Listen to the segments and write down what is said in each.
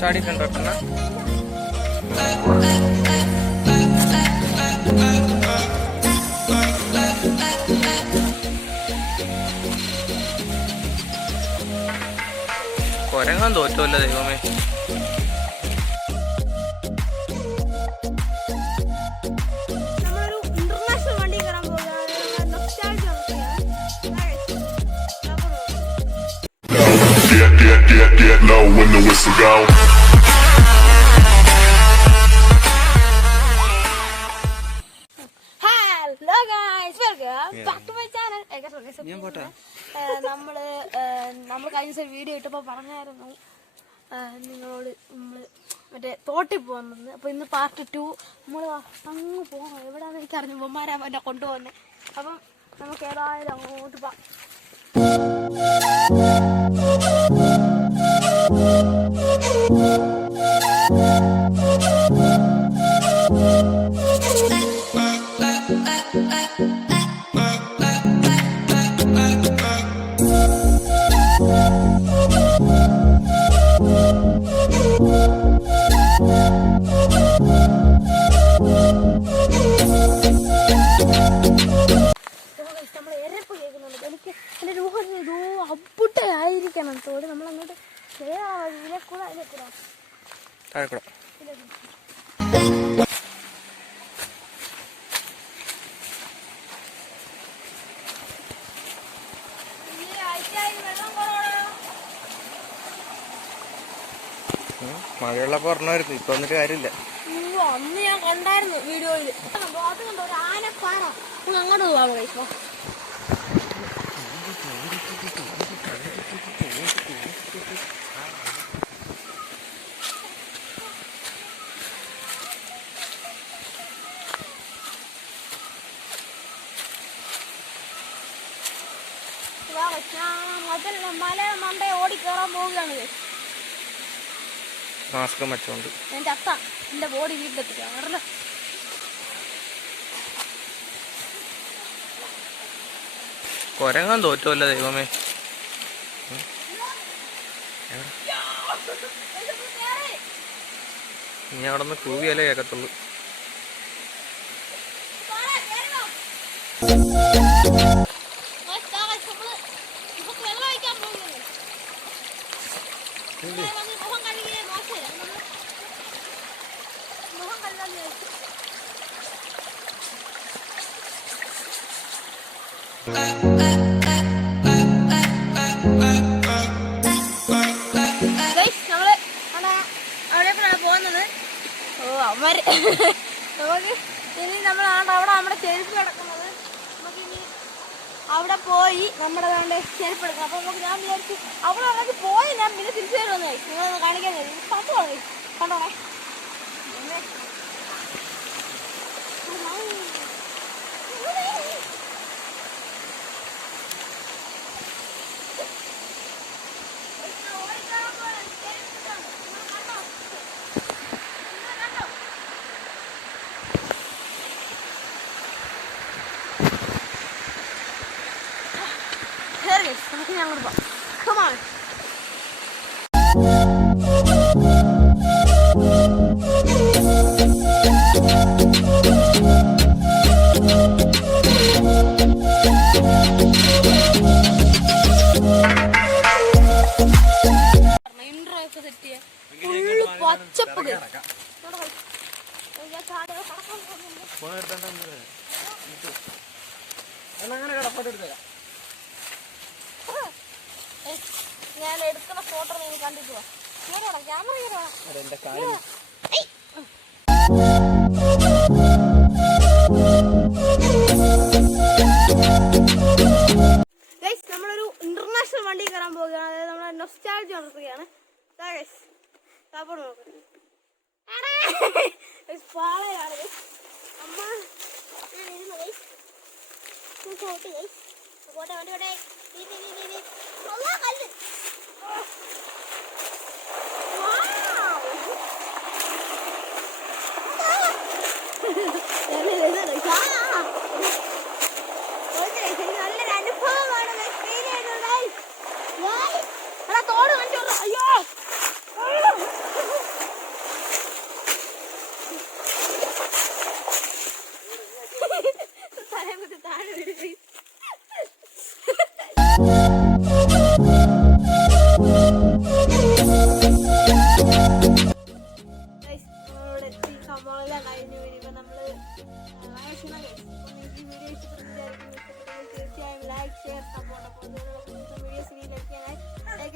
ചാടിയിട്ടുണ്ടോ കണ്ണ? കൊരങ്ങാൻ തോറ്റല്ലോ ദൈവമേ. Get low when the whistle go. Hello guys, welcome back to my channel. നമ്മൾ കഴിഞ്ഞ ദിവസം video ഇട്ടപ്പോൾ പറഞ്ഞായിരുന്നു നിങ്ങളോട് നമ്മൾ മറ്റേ തോട്ടിൽ പോകുന്നത്. അപ്പോൾ ഇന്ന് പാർട്ട് 2 നമ്മൾ അങ്ങ് പോകണം. എവിടെയാണെന്ന് എനിക്ക് അറിഞ്ഞു ബൊമ്മാരാ എന്നെ കൊണ്ടുപോകുന്നത്. അപ്പം നമുക്ക് ഏതായാലും അങ്ങോട്ട് പോകാം. അപ്പുട്ടായിരിക്കണം തോട്. നമ്മളങ്ങോട്ട് മഴയുള്ളപ്പോ പറഞ്ഞായിരുന്നു. ഇപ്പൊ വന്നിട്ട് കാര്യമില്ല. അന്ന് ഞാൻ കണ്ടായിരുന്നു വീഡിയോയില്. അത് കണ്ടോ ഒരു ആനപ്പാറ. അങ്ങോട്ട് പോവാം കഴിച്ചോ. മല മണ്ടേ ഓടി കയറാൻ പോവുകയാണ്. മാസ്ക് വെച്ചോണ്ട് എന്റെ അത്ത എന്റെ ബോഡി വീട്ടിലെത്തിക്കാം. കൊരങ്ങാൻ തോറ്റല്ലോ ദൈവമേ. ഇനി അവിടെ നിന്ന് കൂവിയാലേ കേക്കത്തുള്ളൂ. പോകുന്നത് നമുക്ക് ഇനി നമ്മളാണ്ട് അവിടെ നമ്മുടെ ചെരുപ്പ് കിടക്കുന്നത്. നമുക്കിനി അവിടെ പോയി നമ്മുടെ ചെരുപ്പ് എടുക്കണം. അപ്പൊ നമുക്ക് ഞാൻ വിചാരിച്ചു അവിടെ അങ്ങോട്ട് പോയി ഞാൻ പിന്നെ തിരിച്ചു വരുമെന്ന് നിങ്ങളൊന്ന് കാണിക്കാൻ പറ്റുമോ? കണ്ടോണേ. നമുക്ക് ഞങ്ങൾ പോകാം. Come on. ഇൻട്രോ ഒക്കെ സെറ്റ് ചെയ്യാൻ ഫുള്ള് പച്ചപ്പ്. ഞാൻ എടുക്കുന്ന ഫോട്ടോ നിങ്ങൾ കണ്ടിട്ട് പോവാ. ക്യാമറ നമ്മളൊരു ഇന്റർനാഷണൽ വണ്ടി കയറാൻ പോവുകയാണ്. അതായത് നമ്മുടെ നൊസ്റ്റാൾജി നടത്തുകയാണ്. പാളയാണ് അമ്മ. പോട്ടെ വണ്ടി പോട്ടെ. കല്ല് നല്ലൊരു അനുഭവമാണ്. തോട് കണ്ടു. അയ്യോ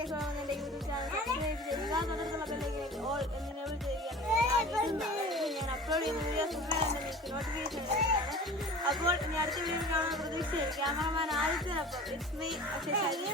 കേസ് എൻ്റെ യൂട്യൂബ് ചാനൽ സബ്സ്ക്രൈബ് ചെയ്യുക, തൊട്ടടുത്തുള്ള ബെല്ലൈക്കൻ ഓൾ എന്നിവ ചെയ്യുക. ഞാൻ അപ്ലോഡ് ചെയ്യുന്ന വീഡിയോസ് നിങ്ങൾക്ക് നോട്ടിഫിക്കേഷൻ ലഭിക്കുന്നതാണ്. അപ്പോൾ ഇനി അടുത്ത വീഡിയോ കാണാൻ പ്രതീക്ഷയിൽ ക്യാമറമാൻ ആദിത്യനൊപ്പം ഇറ്റ്സ് മീ അക്ഷയ്.